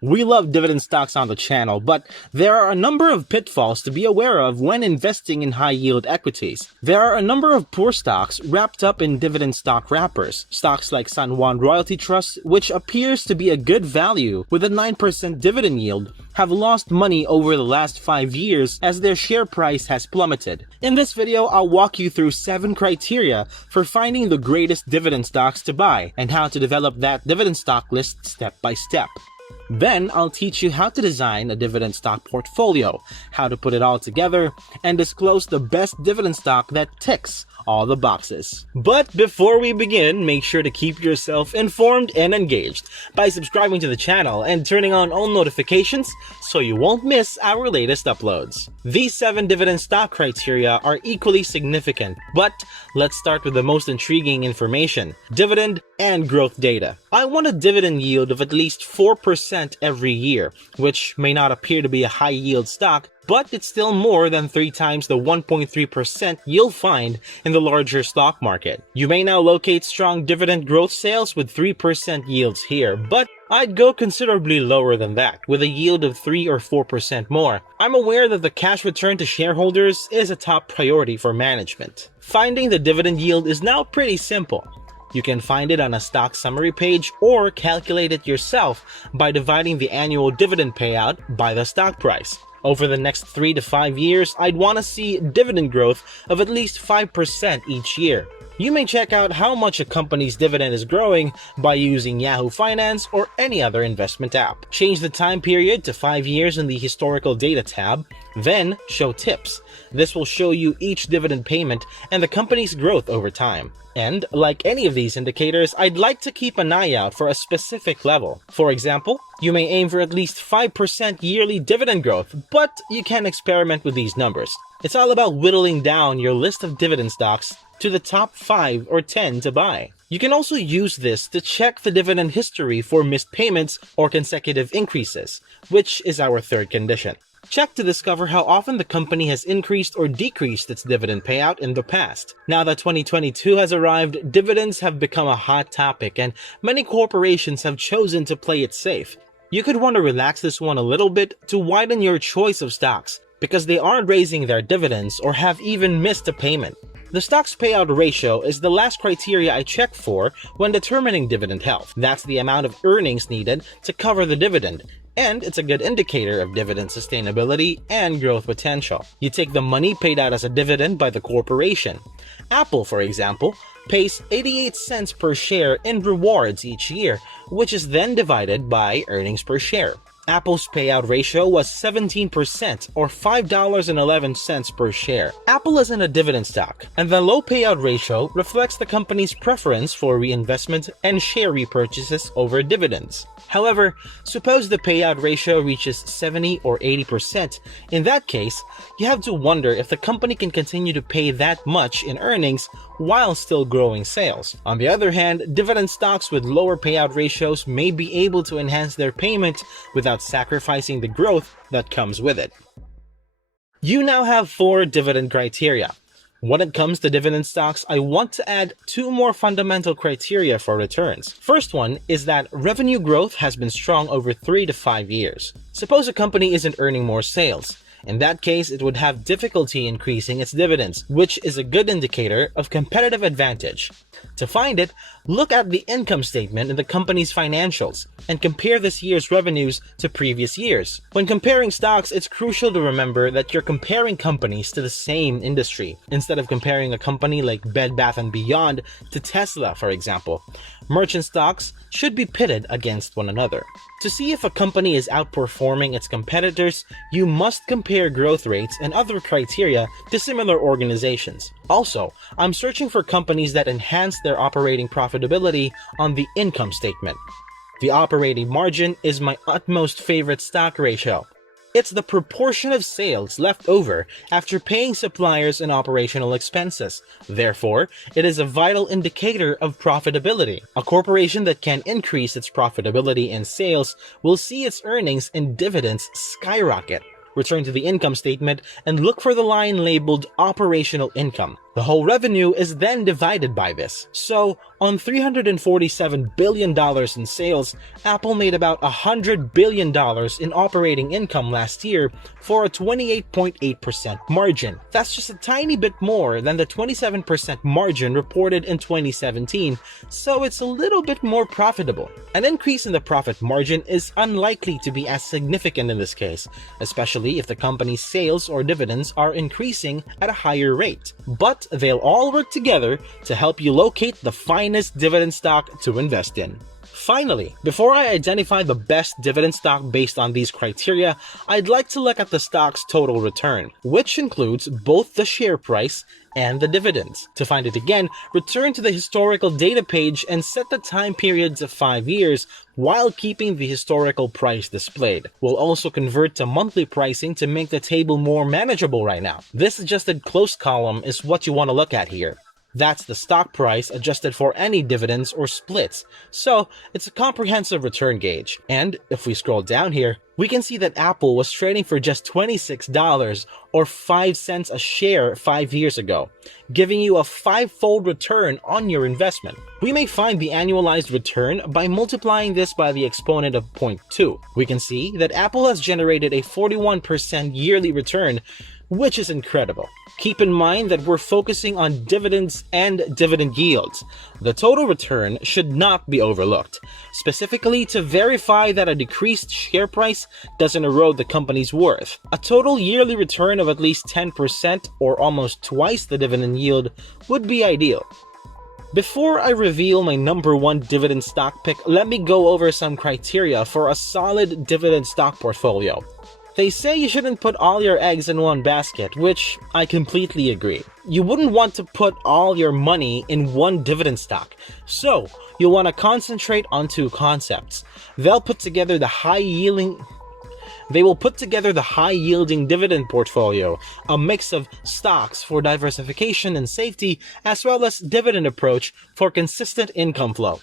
We love dividend stocks on the channel, but there are a number of pitfalls to be aware of when investing in high-yield equities. There are a number of poor stocks wrapped up in dividend stock wrappers. Stocks like San Juan Royalty Trust, which appears to be a good value with a 9% dividend yield, have lost money over the last 5 years as their share price has plummeted. In this video, I'll walk you through 7 criteria for finding the greatest dividend stocks to buy and how to develop that dividend stock list step by step. Then, I'll teach you how to design a dividend stock portfolio, how to put it all together, and disclose the best dividend stock that ticks all the boxes. But before we begin, make sure to keep yourself informed and engaged by subscribing to the channel and turning on all notifications so you won't miss our latest uploads. These 7 dividend stock criteria are equally significant, but let's start with the most intriguing information: dividend and growth data. I want a dividend yield of at least 4% every year, which may not appear to be a high yield stock, but it's still more than 3 times the 1.3% you'll find in the larger stock market. You may now locate strong dividend growth sales with 3% yields here, but I'd go considerably lower than that, with a yield of 3 or 4% more. I'm aware that the cash return to shareholders is a top priority for management. Finding the dividend yield is now pretty simple. You can find it on a stock summary page or calculate it yourself by dividing the annual dividend payout by the stock price. Over the next 3 to 5 years, I'd want to see dividend growth of at least 5% each year. You may check out how much a company's dividend is growing by using Yahoo Finance or any other investment app. Change the time period to 5 years in the Historical Data tab, then Show Tips. This will show you each dividend payment and the company's growth over time. And, like any of these indicators, I'd like to keep an eye out for a specific level. For example, you may aim for at least 5% yearly dividend growth, but you can experiment with these numbers. It's all about whittling down your list of dividend stocks to the top 5 or 10 to buy. You can also use this to check the dividend history for missed payments or consecutive increases, which is our third condition. Check to discover how often the company has increased or decreased its dividend payout in the past. Now that 2022 has arrived, dividends have become a hot topic and many corporations have chosen to play it safe. You could want to relax this one a little bit to widen your choice of stocks, because they aren't raising their dividends or have even missed a payment. The stock's payout ratio is the last criteria I check for when determining dividend health. That's the amount of earnings needed to cover the dividend, and it's a good indicator of dividend sustainability and growth potential. You take the money paid out as a dividend by the corporation. Apple, for example, pays 88 cents per share in rewards each year, which is then divided by earnings per share. Apple's payout ratio was 17%, or $5.11 per share. Apple isn't a dividend stock, and the low payout ratio reflects the company's preference for reinvestment and share repurchases over dividends. However, suppose the payout ratio reaches 70 or 80%. In that case, you have to wonder if the company can continue to pay that much in earnings while still growing sales. On the other hand, dividend stocks with lower payout ratios may be able to enhance their payment without sacrificing the growth that comes with it. You now have 4 dividend criteria. When it comes to dividend stocks, I want to add 2 more fundamental criteria for returns. First one is that revenue growth has been strong over 3 to 5 years. Suppose a company isn't earning more sales. In that case, it would have difficulty increasing its dividends, which is a good indicator of competitive advantage. To find it, look at the income statement in the company's financials and compare this year's revenues to previous years. When comparing stocks, it's crucial to remember that you're comparing companies to the same industry, instead of comparing a company like Bed Bath & Beyond to Tesla, for example. Merchant stocks should be pitted against one another. To see if a company is outperforming its competitors, you must compare growth rates and other criteria to similar organizations. Also, I'm searching for companies that enhance their operating profitability on the income statement. The operating margin is my utmost favorite stock ratio. It's the proportion of sales left over after paying suppliers and operational expenses. Therefore, it is a vital indicator of profitability. A corporation that can increase its profitability and sales will see its earnings and dividends skyrocket. Return to the income statement and look for the line labeled operational income. The whole revenue is then divided by this. So, on $347 billion in sales, Apple made about $100 billion in operating income last year for a 28.8% margin. That's just a tiny bit more than the 27% margin reported in 2017, so it's a little bit more profitable. An increase in the profit margin is unlikely to be as significant in this case, especially if the company's sales or dividends are increasing at a higher rate. But they'll all work together to help you locate the finest dividend stock to invest in. Finally, before I identify the best dividend stock based on these criteria, I'd like to look at the stock's total return, which includes both the share price and the dividends. To find it again, return to the historical data page and set the time period to 5 years while keeping the historical price displayed. We'll also convert to monthly pricing to make the table more manageable right now. This adjusted close column is what you want to look at here. That's the stock price adjusted for any dividends or splits, so it's a comprehensive return gauge. And if we scroll down here, we can see that Apple was trading for just $26 or 5 cents a share 5 years ago, giving you a 5-fold return on your investment. We may find the annualized return by multiplying this by the exponent of 0.2. We can see that Apple has generated a 41% yearly return, which is incredible. Keep in mind that we're focusing on dividends and dividend yields. The total return should not be overlooked, specifically to verify that a decreased share price doesn't erode the company's worth. A total yearly return of at least 10% or almost twice the dividend yield would be ideal. Before I reveal my number 1 dividend stock pick, let me go over some criteria for a solid dividend stock portfolio. They say you shouldn't put all your eggs in one basket, which I completely agree. You wouldn't want to put all your money in one dividend stock, so you'll want to concentrate on 2 concepts. They will put together the high-yielding dividend portfolio, a mix of stocks for diversification and safety, as well as dividend approach for consistent income flow.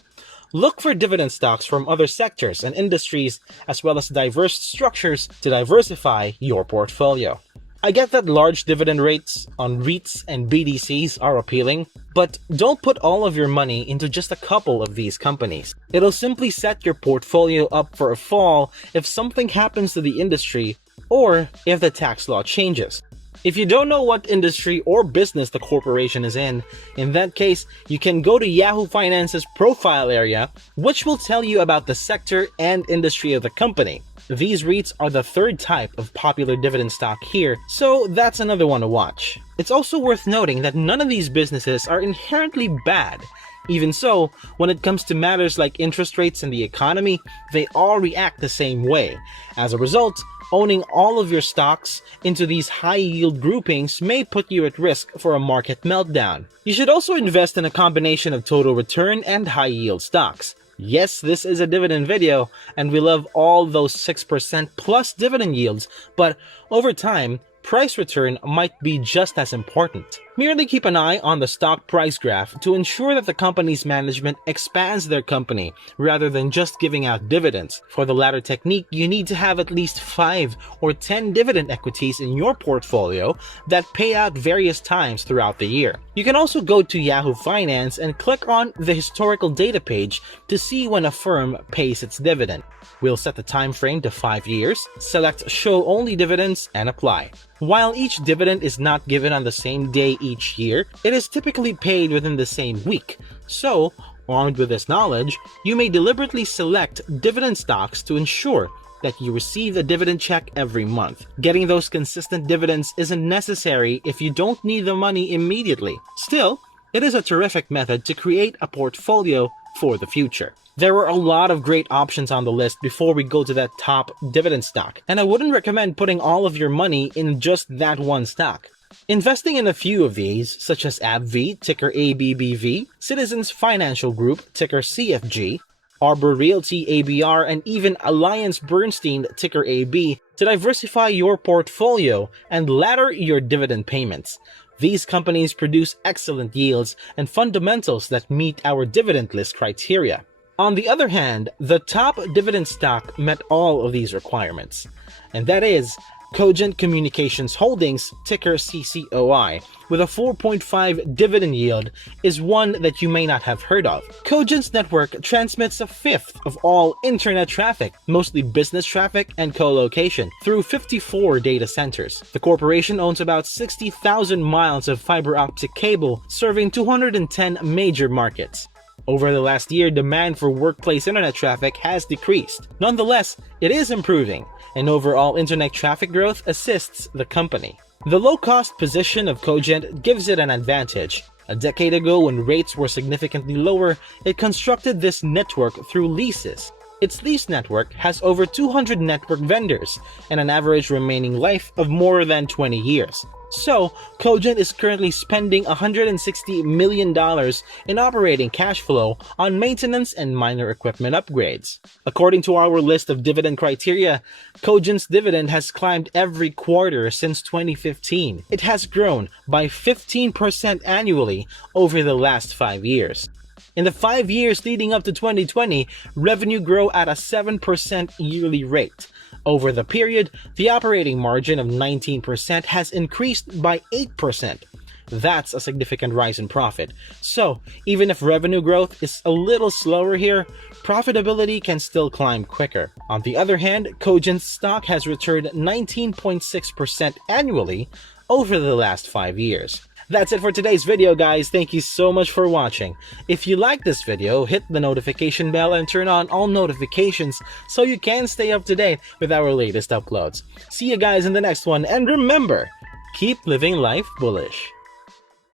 Look for dividend stocks from other sectors and industries, as well as diverse structures to diversify your portfolio. I get that large dividend rates on REITs and BDCs are appealing, but don't put all of your money into just a couple of these companies. It'll simply set your portfolio up for a fall if something happens to the industry or if the tax law changes. If you don't know what industry or business the corporation is in that case, you can go to Yahoo Finance's profile area, which will tell you about the sector and industry of the company. These REITs are the 3rd type of popular dividend stock here, so that's another one to watch. It's also worth noting that none of these businesses are inherently bad. Even so, when it comes to matters like interest rates and the economy, they all react the same way. As a result, owning all of your stocks into these high-yield groupings may put you at risk for a market meltdown. You should also invest in a combination of total return and high-yield stocks. Yes, this is a dividend video, and we love all those 6% plus dividend yields, but over time, price return might be just as important. Merely keep an eye on the stock price graph to ensure that the company's management expands their company rather than just giving out dividends. For the latter technique, you need to have at least 5 or 10 dividend equities in your portfolio that pay out various times throughout the year. You can also go to Yahoo Finance and click on the historical data page to see when a firm pays its dividend. We'll set the time frame to 5 years, select Show Only Dividends, and apply. While each dividend is not given on the same day each year, it is typically paid within the same week. So, armed with this knowledge, you may deliberately select dividend stocks to ensure that you receive a dividend check every month. Getting those consistent dividends isn't necessary if you don't need the money immediately. Still, it is a terrific method to create a portfolio for the future. There are a lot of great options on the list before we go to that top dividend stock, and I wouldn't recommend putting all of your money in just that one stock. Investing in a few of these, such as AbbVie, ticker ABBV, Citizens Financial Group, ticker CFG, Arbor Realty ABR, and even Alliance Bernstein, ticker AB, to diversify your portfolio and ladder your dividend payments. These companies produce excellent yields and fundamentals that meet our dividend list criteria. On the other hand, the top dividend stock met all of these requirements, and that is Cogent Communications Holdings, ticker CCOI, with a 4.5 dividend yield, is one that you may not have heard of. Cogent's network transmits a fifth of all internet traffic, mostly business traffic and co-location, through 54 data centers. The corporation owns about 60,000 miles of fiber optic cable serving 210 major markets. Over the last year, demand for workplace internet traffic has decreased. Nonetheless, it is improving, and overall internet traffic growth assists the company. The low-cost position of Cogent gives it an advantage. A decade ago, when rates were significantly lower, it constructed this network through leases. Its lease network has over 200 network vendors and an average remaining life of more than 20 years. So, Cogent is currently spending $160 million in operating cash flow on maintenance and minor equipment upgrades. According to our list of dividend criteria, Cogent's dividend has climbed every quarter since 2015. It has grown by 15% annually over the last 5 years. In the 5 years leading up to 2020, revenue grew at a 7% yearly rate. Over the period, the operating margin of 19% has increased by 8%. That's a significant rise in profit. So, even if revenue growth is a little slower here, profitability can still climb quicker. On the other hand, Cogent's stock has returned 19.6% annually over the last 5 years. That's it for today's video, guys. Thank you so much for watching. If you like this video, hit the notification bell and turn on all notifications so you can stay up to date with our latest uploads. See you guys in the next one, and remember, keep living life bullish.